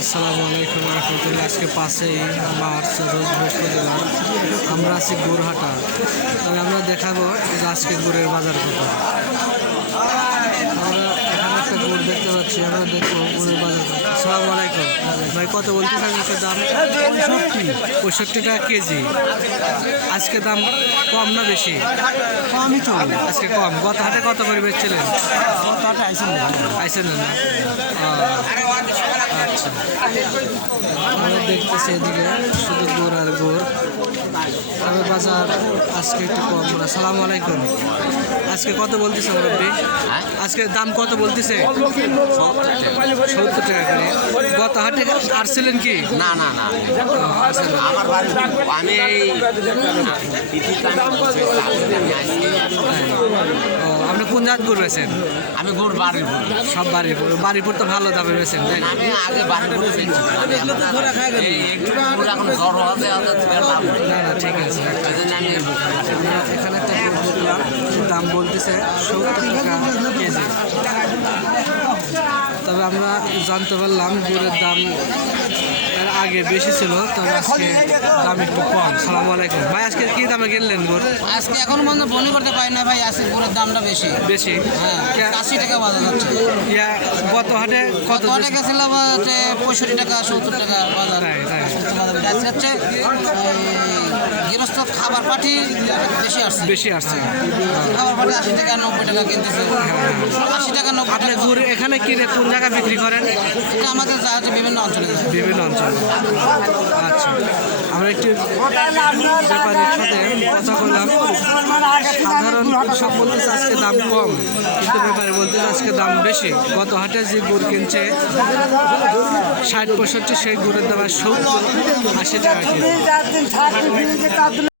আসসালামু আলাইকুম রহমতুল্লাহ। আজকে 5ই মার্চ রোজ বৃহস্পতিবার। আমরা আছি গুড়হাটা। তবে আমরা দেখাবো যে আজকে গুড়ের বাজার কত। আমরা এখানে একটা গুড় দেখতে পাচ্ছি, আমরা দেখবো গুড়ের বাজার কত। আসসালামু আলাইকুম ভাই, কত বলতেছেন আজকের দাম? 65 টাকা কেজি। আজকে দাম কম না বেশি? কমই তো, আজকে কম। গত হাটে কত করে বেচছিলেন? আইসেন না? আচ্ছা, আমরা দেখতেছি এদিকে শুধু গুড় আর গুড়। তবে বাজার আজকে একটু কম। আসসালামু আলাইকুম। আজকে কত বলতেছে মুরব্বী? আজকে দাম কত বলতেছে? 70 টাকা করে। গত হাটে আসছিলেন কি? না না না, আমার বাড়ি আমি আপনি কোন জাত গুড় বেছেন? আমি গুড় বাড়িপুর। সব বাড়িপুর তো ভালো দামে বেছেন, তাই না? আমি আগে বাড়িপুর না না, ঠিক আছে। এখানে একটা গুড় দেখলাম, দাম বলতেছে 70 টাকা কেজি। তবে আমরা জানতে পারলাম গুড়ের দাম এর আগে বেশি ছিল, তবে আজকে দাম একটু কম। সালামু আলাইকুম ভাই, আজকে কি দামে কিনলেন গুড়? আজকে এখন পর্যন্ত বনি করতে পারি না ভাই, আজকে গুড়ের দামটা বেশি। বেশি? হ্যাঁ, 80 টাকা বাজার যাচ্ছে। ইয়া গত হাটে কত? গত হাটে গেছিলাম 65 টাকা 70 টাকা বাজার। আজকে হচ্ছে গৃহস্থ খাবার পাটি বেশি আসছে। খাবার পাটি 80 টাকা 90 টাকা কিনতেছে। 80 টাকা 90 আপনি টাকা। গুড় এখানে কিনে কোন জায়গায় বিক্রি করেন? এটা আমাদের জাহাজে বিভিন্ন অঞ্চলে যায়। বিভিন্ন অঞ্চলে। আচ্ছা, আমরা একটু ব্যাপারীর সাথে কথা বললাম। সাধারণ কৃষক বলতেছে আজকে দাম কম, কিন্তু ব্যাপারী বলতেছে আজকে দাম বেশি। গত হাটে যে গুড় কিনছে 60-65, সেই গুড়ের দাম 70-80 টাকা কেজি।